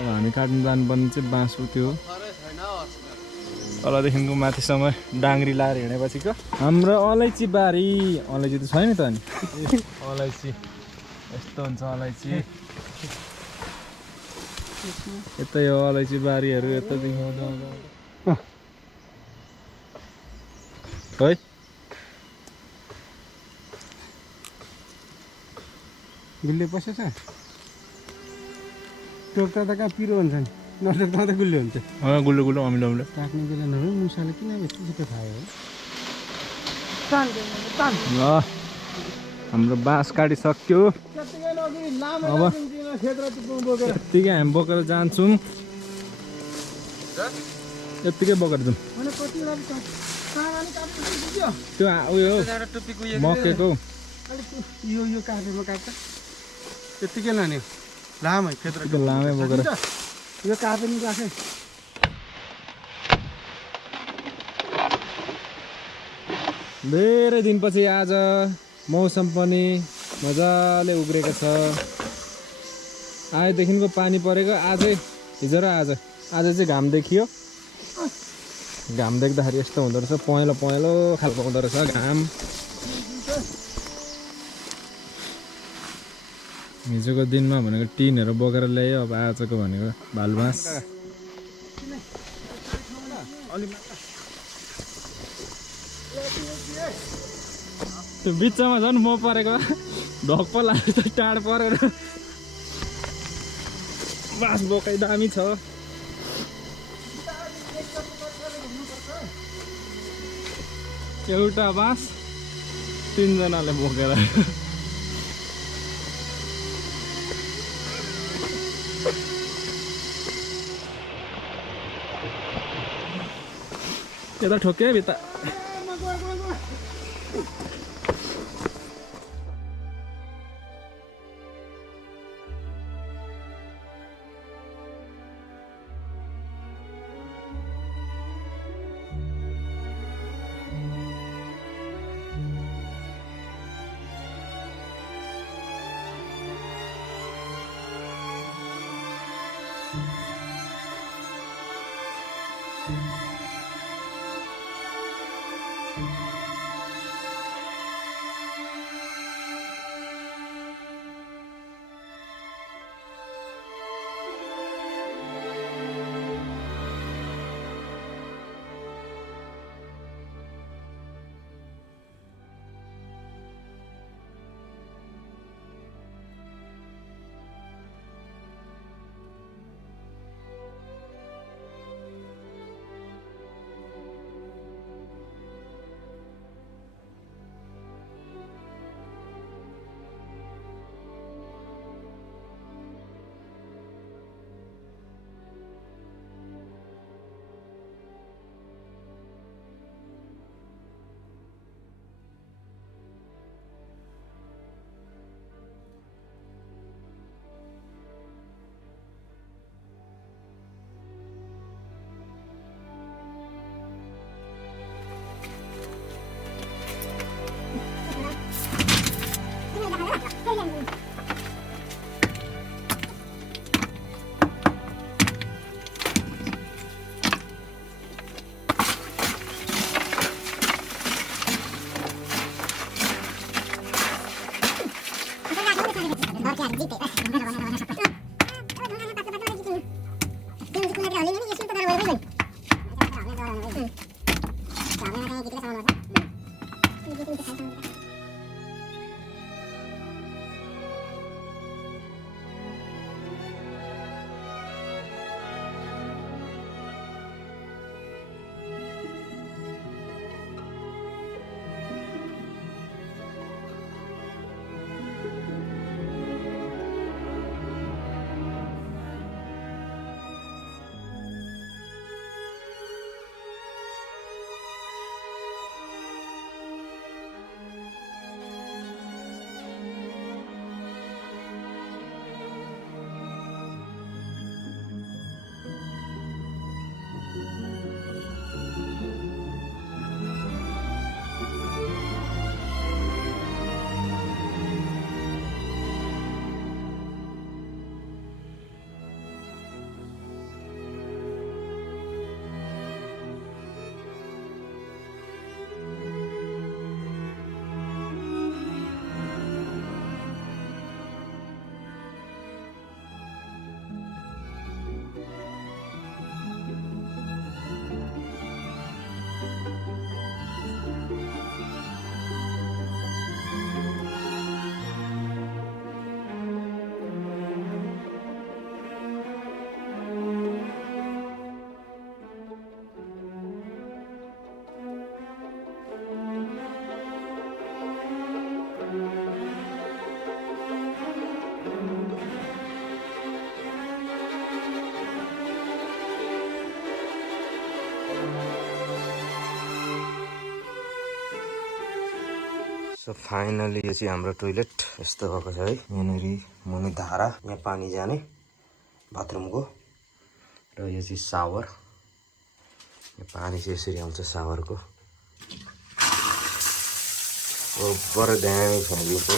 अब हामी काट्नु जानुपर्ने चाहिँ बाँसु त्यो तलदेखिको माथिसम्म डाङ्ग्री लाएर हिँडेपछिको हाम्रो अलैँची बारी। अलैँची त छैन त अनि अलैँची यस्तो हुन्छ अलैँची। यतै हो अलैँची बारीहरू यतादेखि है गुल्ले पसेछ टोक्दा त कहाँ पिरो हुन्छ नि नटोक्दा त गुल्ले हुन्छ। गुल्लो गुल्लो अमिलो अमिलो काट्ने बेला नभए मुसाले किन यति छिटो खायो ल हाम्रो बाँस काटिसक्यो। अब यत्तिकै हामी बोकेर जान्छौँ। यत्तिकै बोकेर जाउँ। त्यो उयो मकैको यो काटेमा काट्छ त्यत्तिकै लाने लामै खेत्र लामै बोकेर यो कापे नि राखे। धेरै दिनपछि आज मौसम पनि मजाले उग्रेको छ। आजदेखिको पानी परेको आजै हिजो र आज चाहिँ घाम देखियो। घाम देख्दाखेरि यस्तो हुँदो रहेछ पहेँलो पहेँलो खालको हुँदो रहेछ घाम। हिजोको दिनमा भनेको टिनहरू बोकेर ल्यायो अब आजको भनेको भालबाँस। त्यो बिचमा झन् म परेको ढक्क लाग्यो त टाढ परेर। बाँस बोकाइ दामी छ। एउटा बाँस 3 जनाले बोकेर यता ठोक्यो भित्र। सो फाइनली यो चाहिँ हाम्रो टोइलेट यस्तो भएको छ है। यहाँनिर मुनि धारा, यहाँ पानी जाने बाथरुमको, र यो चाहिँ सावर। यो पानी चाहिँ यसरी आउँछ सावरको। बडो दामी फ्यालिएको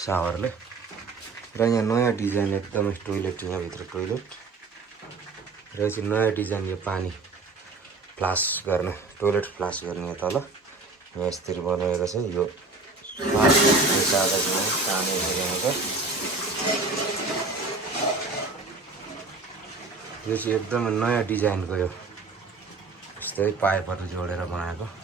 सावरले। र यहाँ नयाँ डिजाइन एकदमै टोइलेट, यहाँभित्र टोइलेट र यो चाहिँ नयाँ डिजाइन। यो पानी फ्लास गर्ने, टोइलेट फ्लास गर्ने यहाँ तल यहाँ यसरी बनाएको छ। यो कागजमा तानेको यो चाहिँ एकदमै नयाँ डिजाइनको, यो यस्तै पाइपहरू जोडेर बनाएको।